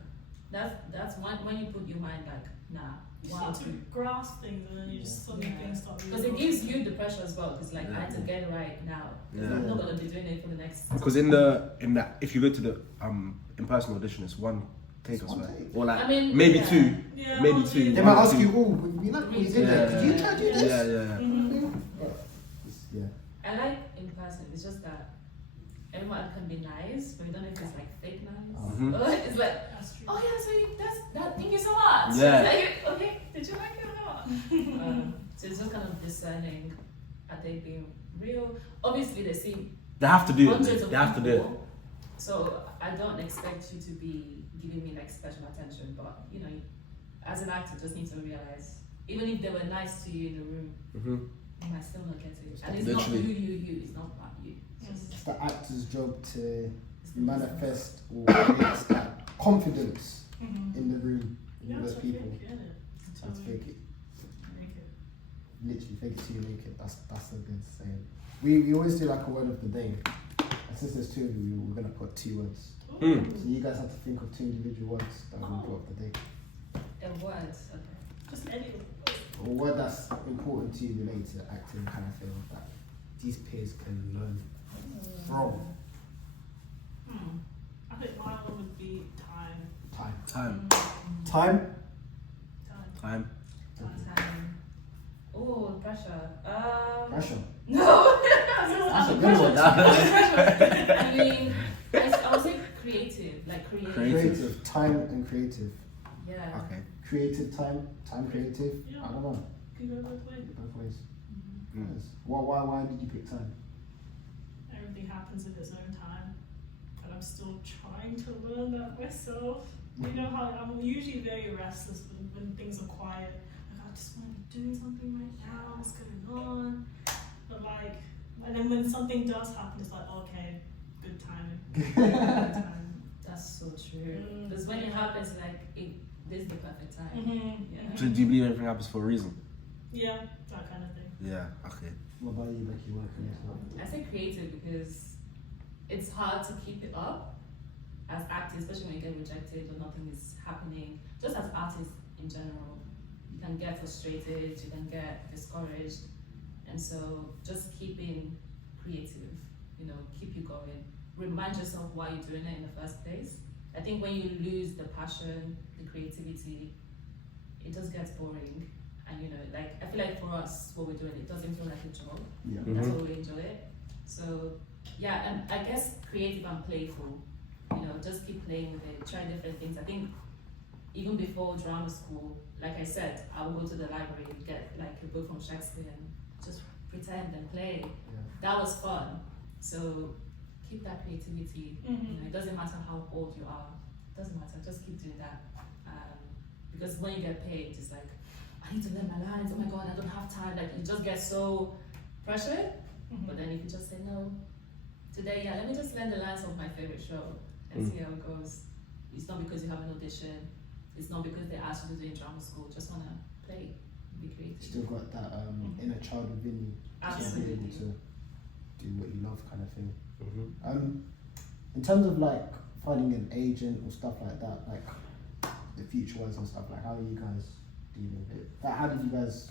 That's when you put your mind like, nah, You 1 or start 2. to grasp things and then you just suddenly Yeah. things start Because it gives you the pressure as well. Because like I had to get it right now. 'Cause Yeah. I'm not gonna be doing it for the next. Because in that if you go to the in-person audition, it's 1 take or One so, take. or like I mean, maybe yeah. 2, Yeah, maybe well, 2. They one might or ask 2. you, oh, we like what you did there. Could you try to do this? Yeah. Yeah. I like in person. It's just that everyone can be nice, but you don't know if it's like fake nice. Mhm. It's like, That's true. oh yeah, so that's that. Thank you so much. Yeah. Like, okay, did you like it or not? So it's just kind of discerning. Are they being real? Obviously, they see They have to do hundreds it. of They have to do it. people. So I don't expect you to be giving me like special attention, but you know, as an actor, just need to realize, even if they were nice to you in the room, Mm-hmm. you might still not get it. And it's Literally. not you. It's not about you. It's just- It's the actor's job to it's the manifest or create that confidence Mhm. in the room Yeah, with those to people. fake it, innit? So to fake it. Make it. Literally fake it till you make it. That's a good saying. We always do like a word of the day. And since there's 2 of you, we're gonna put 2 words. Hmm. So you guys have to think of 2 individual words that we're gonna put of the day. A word. Okay. Just any of Or a word that's important to you related to acting kind of thing that these peers can learn from. I think my one would be time. Time. Time. Time? Time. Time. Oh, pressure. Pressure. No. That's a good one. I mean, I would say creative, like creative. Creative. Time and creative. Yeah. Okay. Creative time. Time creative. Yeah. I don't know. Can go both ways. Both ways. Mm. Yes. Why did you pick time? Everything happens in its own time, and I'm still trying to learn that myself. You know how I'm usually very restless when things are quiet. Like I just want to be doing something right now. What's going on? But like, and then when something does happen, it's like okay, good timing. Good timing. That's so true. Mm. Because when it happens, like this is the perfect time. Mm-hmm. Yeah. So do you believe everything happens for a reason? Yeah, that kind of thing. Yeah. Okay. What about you, Becky? You working as well? I say creative because it's hard to keep it up as actors, especially when you get rejected or nothing is happening. Just as artists in general, you can get frustrated, you can get discouraged, and so just keeping creative, you know, keep you going. Remind yourself why you're doing it in the first place. I think when you lose the passion, the creativity, it just gets boring. And you know, like I feel like for us, what we're doing, it doesn't feel like a job. Yeah. That's Mhm. why we enjoy it. So yeah, and I guess creative and playful. You know, just keep playing with it, try different things. I think even before drama school, like I said, I would go to the library, get like a book from Shakespeare and just pretend and play. Yeah. That was fun. So keep that creativity. You Mm-hmm. know, it doesn't matter how old you are. It doesn't matter. Just keep doing that. Because when you get paid, it's like, I need to learn my lines. Oh my God, I don't have time. Like you just get so pressured. Mm-hmm. But then if you just say no, today, yeah, let me just learn the lines of my favorite show and see how it goes. It's not because you have an audition. It's not because they asked you to do in drama school. Just wanna play, be creative. Still got that inner child within you. To be able Absolutely. to do what you love, kind of thing. Mm-hmm. In terms of like finding an agent or stuff like that, like the future ones and stuff, like how are you guys dealing with it? Like, how did you guys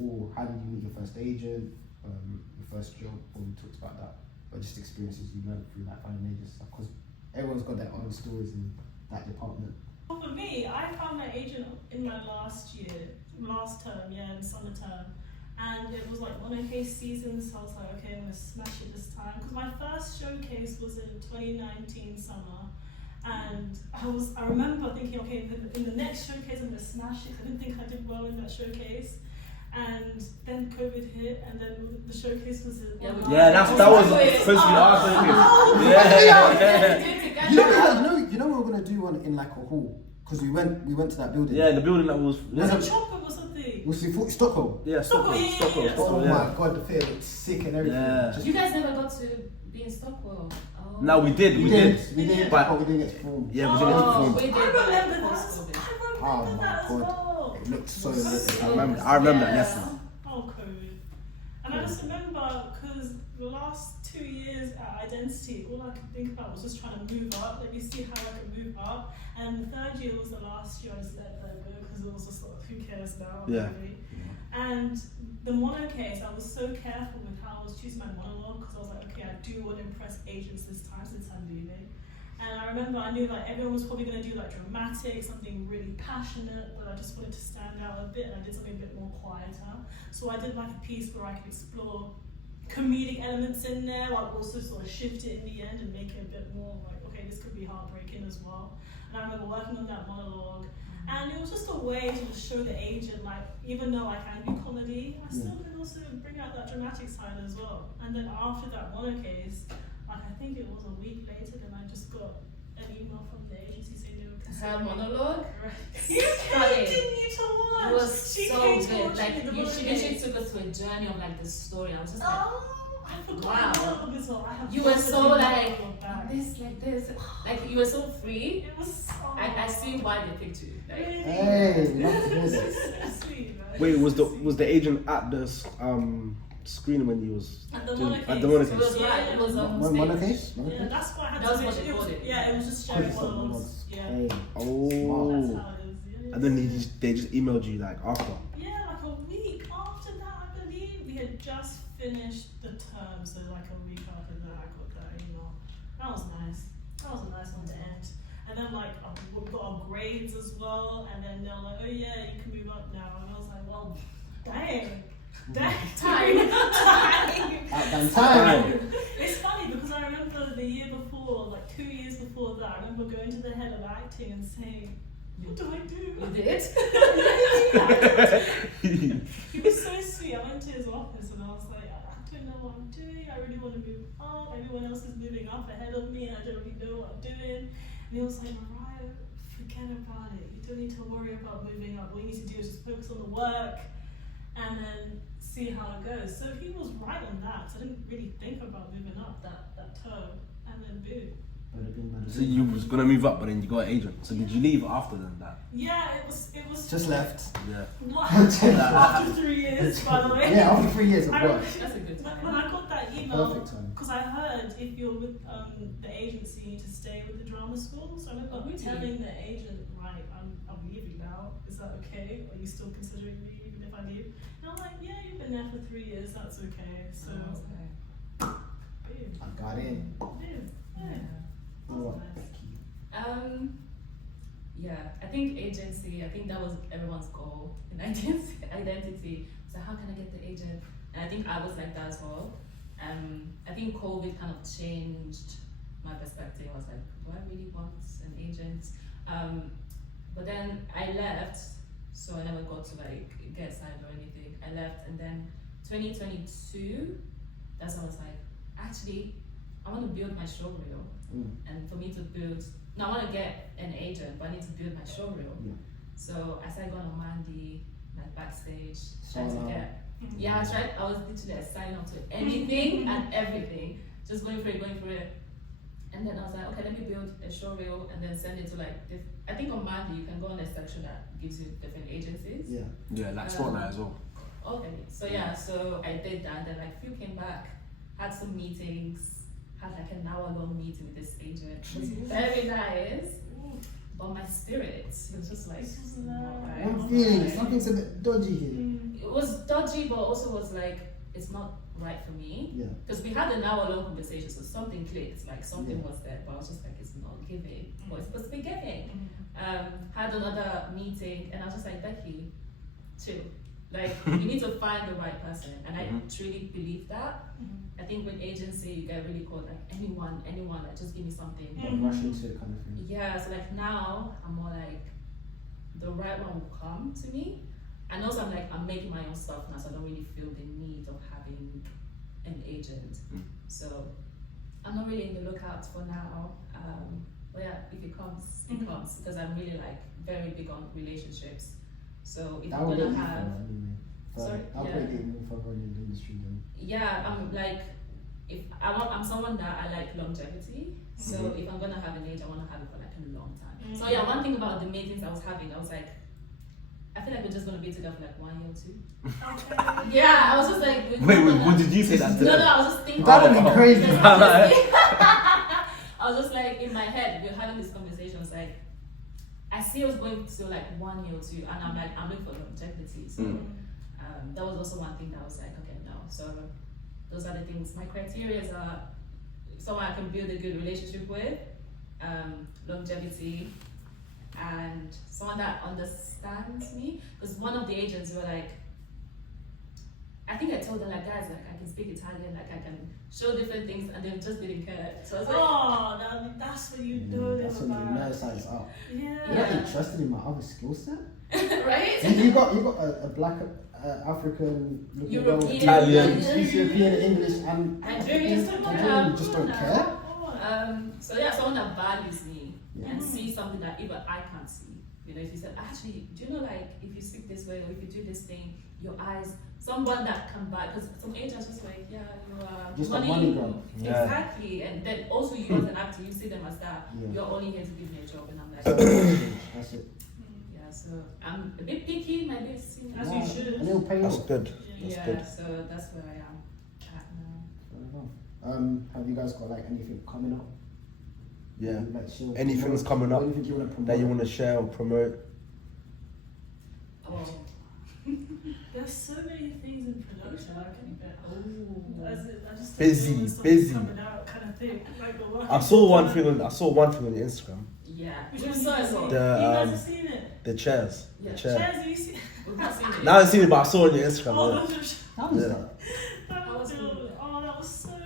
or how did you meet your first agent, your first job, or we talked about that, but just experiences you learned through like finding agents, because everyone's got their own stories in that department. For me, I found my agent in my last term, in summer term. And it was like monocase season, so I was like, okay, I'm gonna smash it this time. Because my first showcase was in 2019 summer. And I remember thinking, okay, in the next showcase I'm gonna smash it. I didn't think I did well in that showcase. And then COVID hit, and then the showcase was in that was supposed to be our showcase. You know what we're gonna do one in like a hall, because we went to that building. Yeah, the building that was. Was it Chocolate or something? Was it Stockholm? Yeah, Stockholm. Oh my god, the theatre looked sick and everything. Yeah. You guys never got to be in Stockwell. Oh. No, we did, but we didn't get to perform. Yeah, we didn't get to perform. We did. I remember that. Oh my that as god, well. it looked so lit. I remember that lesson. Oh, COVID. And I just remember, because the last 2 years at Identity, all I could think about was just trying to move up. Let me see how I could move up. And the third year was the last year I just let that go, because it was just like, who cares now? Yeah. Really? And the mono case, I was so careful with how I was choosing my monologue, because I was like, okay, I do want to impress agents this time since I'm leaving. And I remember I knew like everyone was probably going to do like dramatic, something really passionate, but I just wanted to stand out a bit, and I did something a bit more quieter. So I did like a piece where I could explore comedic elements in there, while also sort of shift it in the end and make it a bit more like, okay, this could be heartbreaking as well. And I remember working on that monologue, and it was just a way to just show the agent, like, even though I can do comedy, I still can also bring out that dramatic side as well. And then after that mono case, like, I think it was a week later, then I just got an email from the agency saying they were considering Her monologue? You continue to watch. It was She so came to good. watch Like, me the she mono literally case. took us to a journey of like the story. I was just like, Oh, I forgot Wow. the monologue as well. I have you were to so do like monologue back. this, like you were so free. It was so I see why they picked you. Like, really Hey, love to hear this. so sweet, man. Wait, was the agent at the screening when you was At the doing- mono at the case. mono it case? was like it was on stage. Monocase? Yeah, that's why I had That was to what make they sure. called it. Yeah, it was just sharing monologues. Yeah. Hey. That's Oh. how it is. Yeah. And then they just emailed you like after. Yeah, like a week after that, I believe. We had just finished the term, so like a week after that, I got that email. That was nice. That was a nice one to end. And then like we got our grades as well, and then they're like, oh yeah, you can move up now. And I was like, well, dang. Time. Time. It's funny because I remember the year before, like 2 years before that, I remember going to the head of acting and saying, what do I do? You did? He was so sweet. I went to his office and I was like, I don't know what I'm doing. I really want to move up. Everyone else is moving up ahead of me and I don't really know what I'm doing. And he was like, Morayo, forget about it. You don't need to worry about moving up. What you need to do is just focus on the work and then see how it goes. So he was right on that. So I didn't really think about moving up that term. And then boom. So you was gonna move up, but then you got an agent. So did you leave after then that? Yeah, it was Just left. Yeah. What? After 3 years, by the way. Yeah, after 3 years of I work. That's a good When time. I got that email, Perfect time. because I heard if you're with the agency, you need to stay with the drama school. So I remember Oh, really? telling the agent, right, I'm leaving now. Is that okay? Are you still considering me even if I leave? And I'm like, yeah, you've been there for 3 years. That's okay. So, boom, I got in. boom, yeah. That was nice. Yeah, I think agency, I think that was everyone's goal in identity. So how can I get the agent? And I think I was like that as well. I think COVID kind of changed my perspective. I was like, do I really want an agent? But then I left, so I never got to like get signed or anything. I left, and then 2022, that's when I was like, actually, I want to build my showreel. And for me to build, now I want to get an agent, but I need to build my showreel. Yeah. So I started going on Mandy, like backstage, trying So, to get. Yeah, I was literally signing up to anything and everything, just going for it. And then I was like, okay, let me build a showreel and then send it to like, I think on Mandy you can go on a section that gives you different agencies. Yeah. Yeah, like Spotlight as well. Okay, so yeah, so I did that. Then like few came back, had some meetings, had like an hour-long meeting with this agent. It was very nice, but my spirit, it was just like, This was not nice. right. I'm feeling something's a bit dodgy here. It was dodgy, but also was like, it's not right for me. Yeah. Because we had an hour-long conversation, so something clicked, like something Yeah. was there, but I was just like, it's not giving. What it's supposed to be giving. Had another meeting, and I was just like, Becky, chill. Like, you need to find the right person, and I truly believe that. I think with agency, you get really caught, like anyone, like just give me something. Don't rush into it kind of thing. Yeah, so like now, I'm more like, the right one will come to me. And also I'm making my own stuff now, so I don't really feel the need of having an agent. So I'm not really in the lookout for now. But yeah, if it comes, it comes. Because I'm really like very big on relationships. So if I'm gonna have sorry, I'll yeah. probably get more further in the industry then. Yeah, I'm like, I'm someone that I like longevity. So if I'm gonna have an agent, I wanna have it for like a long time. So yeah, one thing about the meetings I was having, I was like, I feel like we're just gonna be together for like 1 year or 2. Okay. Yeah, I was just like, Wait, what did you say that to No, them? no, I was just thinking. That would be crazy. I was just like, in my head, we're having these conversations like, I see us going to like 1 year or 2, and I'm like, I'm looking for longevity. So that was also one thing that I was like, okay, no. So those are the things. My criteria are someone I can build a good relationship with, longevity, and someone that understands me. Because one of the agents were like, I think I told them like, guys, like I can speak Italian, like I can show different things, and they just didn't care. So I was like, that's when you know them That's when about. you know size up. Yeah. You're not interested in my other skill set? right? And you got a black African looking European, Italian. You speak European, English, and Nigerians don't Nigerian, you care. just don't care. So yeah, someone that values me Yeah. and sees something that even I can't see. You know, if you said, actually, do you know, like, if you speak this way or if you do this thing, your eyes, someone that can buy, because some agents just like, yeah, you are Just a money grab. Yeah. Exactly, and then also you as an actor, you see them as that. Yeah. You're only here to give me a job, and I'm like, That's it. yeah. So I'm a bit picky, my bit, As Yeah. you should. And it'll pay That's off. good. That's yeah. good. So that's where I am at now. Fair enough. Have you guys got like anything coming up? Yeah. Like, sure. Anything's coming up Anything you want to promote? that you want to share or promote? Oh, There's so many things in production. I can bet. I just Busy, don't know what's busy. coming out kind of thing. Like the work I saw one thing on Instagram. yeah. Which We one saw you as well. seen? The, You guys um, have seen it. The chairs. Yeah. The chair. Chairs, you see? We've not seen it. Now I haven't seen it, but I saw it on your Instagram. Oh, Yeah. those are- How was Yeah. that? that was was good. good. Oh, that was so fun.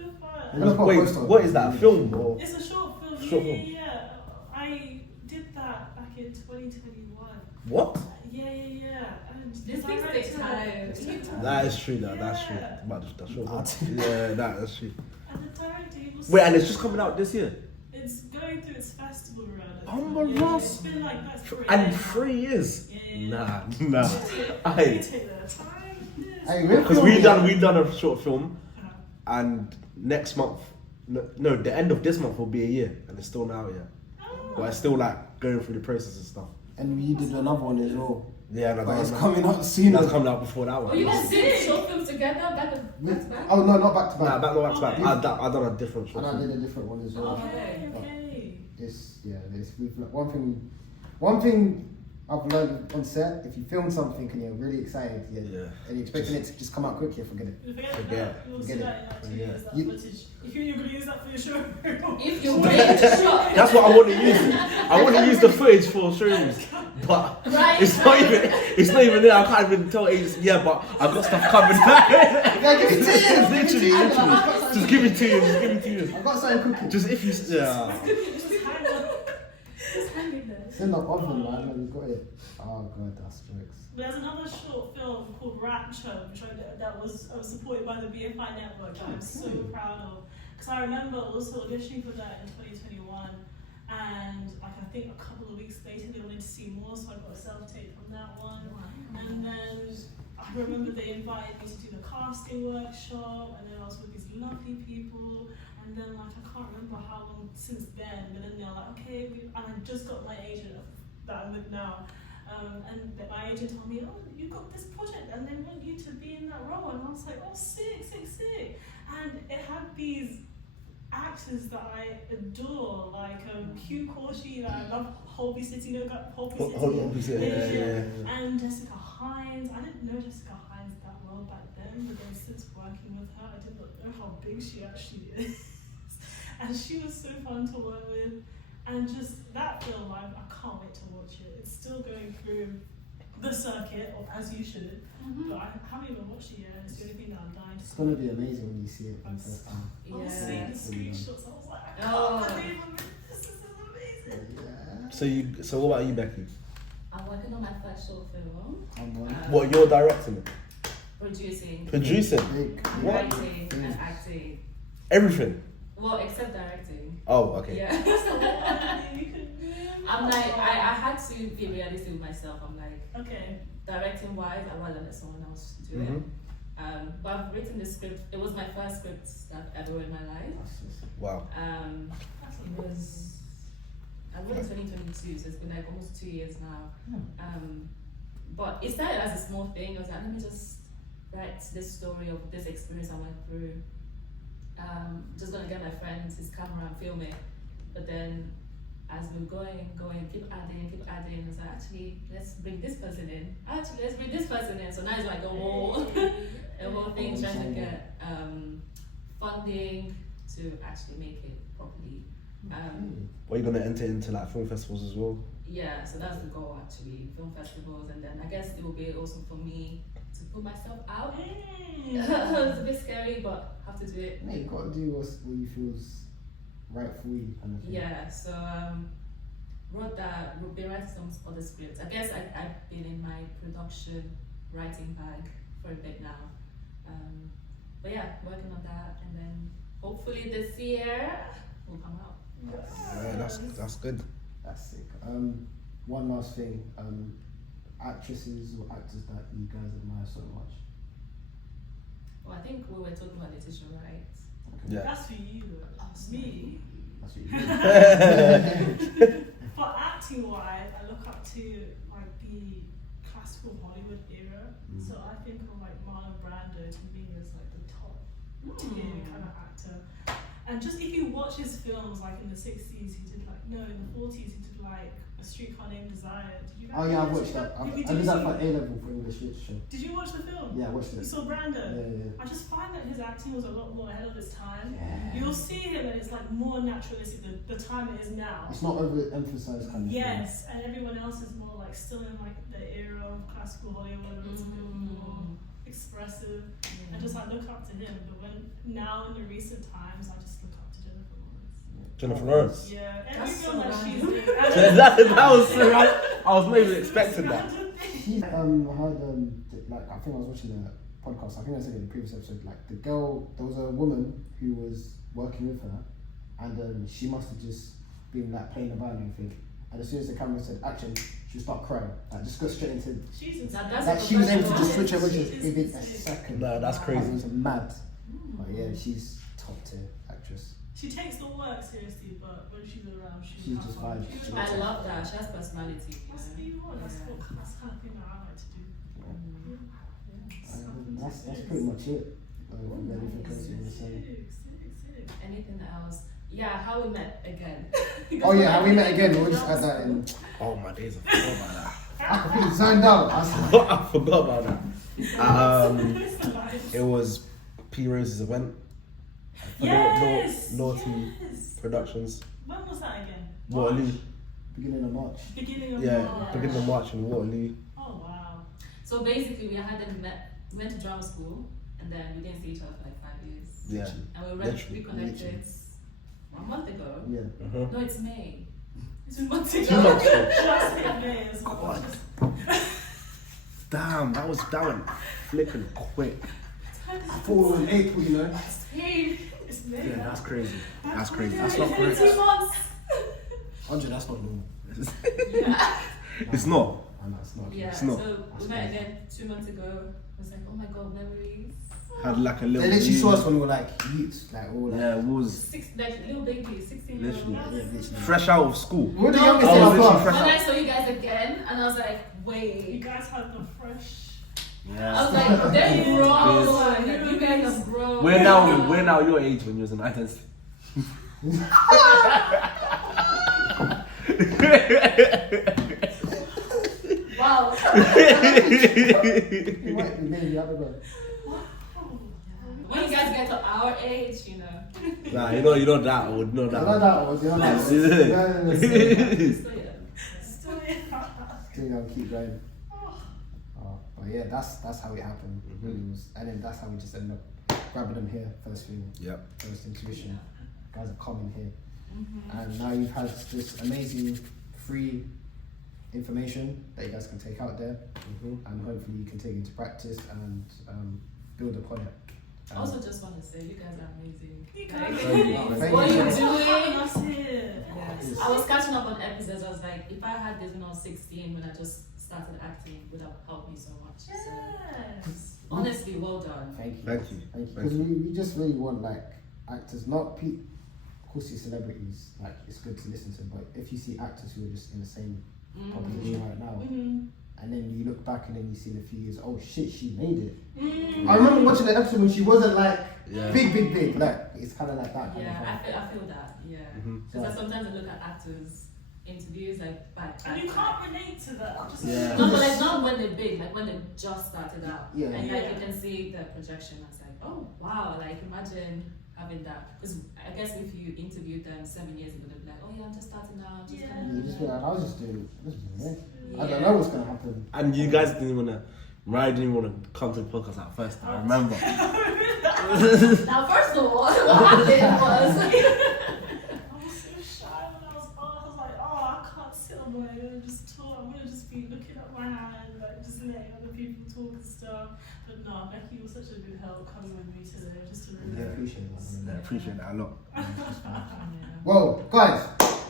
I'm gonna put a Wait, post on what it. is that? A film or? It's a short film. Short yeah, film. yeah. I did that back in 2021. what? Yeah. And These the things take director- time. It took time. That is true. That's true. Yeah. But that's true. Mad. Yeah, that's true. And the director, he was Wait, and it's just coming out this year. It's going through its festival run. Oh my Yeah, gosh. It's been like that for And years. 3 years. Yeah. Nah. They Hey, take their time. Yes. Hey, we're because filming. we've done a short film, Uh, and next month, no, the end of this month will be a year, and it's still not out yet. oh. But it's still like going through the process and stuff. And you did another one as well. Yeah, and But it's that's coming out soon. coming out before that Oh, one. you guys did short films together, back to back? Oh no, not back to Nah, back. back to back. I done a different short And I film. did a different one as well. Okay. This, yeah, this. One thing I've learned on set: if you film something and you're really excited, yeah, Yeah. and you're expecting it to just come out quick, you forget it. Forget. that. We'll see Forget that in like 2 Yeah. years, that You- footage. If you're going to use that for your show. If you make the shot, That's what I want to use. I want to use the footage for shows, but right? it's not even there. I can't even tell agents. Yeah, but I've got stuff coming. Yeah, give me 2 years. literally. Just give me 2 years. Just give me 2 years. I've got something cooking. Just if you, yeah. Just hang in there. It's in the oven, man. We've got it. Oh god, that's jokes. There's another short film called Rapture, which I was supported by the BFI network that I'm so proud of. Because I remember also auditioning for that in 2021, and like I think a couple of weeks later they wanted to see more, so I got a self-tape from that one. And then I remember they invited me to do the casting workshop, and then I was with these lovely people. And then like I can't remember how long since then, but then they're like, okay, and I just got my agent that I'm with now. And my agent told me, oh, you got this project and they want you to be in that role. And I was like, oh, sick. And it had these actors that I adore, like Hugh Corshi, that I love, Holby City, you know, Holby City. Holby City, yeah. And Jessica Hines. I didn't know Jessica Hines girl back then, but then since working with her, I did not know how big she actually is. And she was so fun to work with. And just that film, I can't wait to watch it. It's still going through the circuit, or as you should. But I haven't even watched it yet. It's the only thing that I'm dying to It's see. gonna be amazing when you see it for the first time. I was seeing the screenshots, I was like, I Oh. can't believe this is amazing. Yeah. So what about you, Becky? I'm working on my first short film. Come on. What, you're directing it? Producing, Producing? Big. What? writing, and acting. Everything? Well, except directing. Oh, okay. Yeah. You could I'm like, I had to be realistic with myself. I'm like, okay. directing wise, I'd rather let someone else do it. But I've written the script. It was my first script that I've ever wrote in my life. Wow. It was, I wrote in 2022, so it's been like almost 2 years now. But it started as a small thing. I was like, let me just write this story of this experience I went through. Just gonna get my friends his camera and film it. But then as we're going, keep adding, I was like, actually, let's bring this person in. So now it's like a whole thing trying to get funding to actually make it properly. Are you gonna enter into like film festivals as well? Yeah, so that's the goal actually, film festivals, and then I guess it will be also for me to put myself out. It's a bit scary, but have to do it. Yeah, you gotta do what you feels right for you, kind of thing. Yeah, so been writing some other scripts. I guess I've been in my production writing bag for a bit now. But yeah, working on that, and then hopefully this year will come out. Yeah, that's good. That's sick. One last thing. Actresses or actors that you guys admire so much. Well, I think we were talking about Letitia, right? Yeah. That's for you, though. Me. That's what you For acting wise, I look up to like the classical Hollywood era. So I think of like Marlon Brando to me as like the top tier kind of actor. And just if you watch his films, like in the 60s, he did like, no, in the 40s, he did like A Streetcar Named Desire. Did you guys Oh yeah, I've watch watched that. I Did did that for A-level for English literature. Did you watch the film? Yeah, I watched You it. saw Brando? Yeah. I just find that his acting was a lot more ahead of its time. Yeah. You'll see him and it's like more naturalistic the time it is now. It's not overemphasized kind of Yes, and everyone else is more like still in like the era of classical Hollywood where it's a bit more expressive. I just like look up to him, but when now in the recent times I just look up to Jennifer Lawrence. Jennifer Lawrence? Yeah, every That's film so that she's random. doing. that was so right. I was not even expecting that. She heard like I think I was watching a podcast. I think I said it in the previous episode. Like the girl, there was a woman who was working with her, and she must have just been like playing the violin thing. And as soon as the camera said action, she would start crying. Like just go straight into. She's insane. Now that's Like a she was able to just professional. switch her She emotions is within a insane. second. Nah, that's It crazy. was mad. But yeah, she's top tier actress. She takes the work seriously, but when she's around, She's just vibes. She's I love that. She has personality. That's what you want. That's the kind of thing that I like to do. That's pretty much it. Anything else you want to say? Sick. Anything else? Yeah, How We Met Again. Oh yeah, how we met again. We'll just add that in. Oh my days, I forgot about that. I completely zoned out. I was like, I forgot about that. It was P Rose's event. Yes. Naughty Yes. Productions. When was that again? Waterloo. beginning of March. Beginning of Yeah, March. beginning of March in Waterloo. Oh wow. So basically, we went to drama school, and then we didn't see each other for like 5 years. Yeah. And we Literally. reconnected 1 month ago. Yeah. No, it's May. 2 months ago. 2 months ago. Just in May as well. God. Damn, that went flipping quick. I thought it was in April, you know. Hey, It's May. Yeah, now. that's crazy. That's Oh crazy. my That's God, not it's correct. 2 months. 100, that's not normal. Yeah. It's not. Oh, no, it's not. Yeah. It's not. So we met again 2 months ago. I was like, oh my god, memories. Had like a They little. literally saw us when we were like youths, like all like. Yeah, it was Like little baby, 16-year-old. literally Yeah, literally. fresh out of school. We're the No, youngest I in was our literally class. fresh When I out. saw you guys again, and I was like, You wait. guys had the fresh. I Yeah. was like, they're grown. Yes. You guys are grown. We're now your age when you was in identity. Wow. You might be maybe, I don't know. age, you know. Nah, you know that or no that. Not that was, you know that. Yeah. No. So, yeah. Still, yeah. Still gonna keep going. But yeah, that's how it happened. Really was, and then that's how we just ended up grabbing them here first thing. Yep. First intuition. Guys are coming here, and now you've had this amazing free information that you guys can take out there, and hopefully you can take into practice and build upon it. I also just want to say, you guys are amazing. You Like, guys Thank what you. you're doing. That's it. Yes. I was catching up on episodes. I was like, if I had this when I was 16, when I just started acting, it would have helped me so much. So, Yes. honestly, well done. Thank you. Thank you. Because we just really want like actors, not people. Of course, you celebrities, like it's good to listen to, but if you see actors who are just in the same population right now, and then you look back and then you see in a few years, oh shit, she made it. I remember watching the episode when she wasn't like big, like it's kind of like that. Yeah, I feel that. Yeah, because sometimes I look at actors' interviews like back. And you can't relate to that. Just Yeah. No, but like not when they're big, like when they just started out. Yeah. And like Yeah. you can see the projection. I was like, oh wow, like imagine having that. Because I guess if you interviewed them 7 years ago, they'd be like, oh yeah, I'm just starting out. Just kind You of. just feel like I was just doing this. I Yeah. don't know what's gonna happen. And you guys didn't want to. Mariah didn't want to come to the podcast at first. I remember. Now, first of all, what happened was. I was so shy when I was on. I was like, oh, I can't sit on my own and just talk. I'm gonna just be looking at my hand, like just letting other people talk and stuff. But no, Becky was such a good help coming with me today, just to I relax. appreciate that. I appreciate that a lot. Well, guys,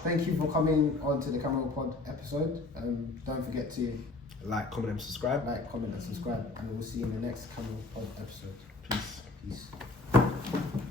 thank you for coming on to the CamoReel Pod episode. Don't forget to Like, comment, and subscribe. like, comment, and subscribe, and we'll see you in the next CamoReel Pod episode. Peace. Peace.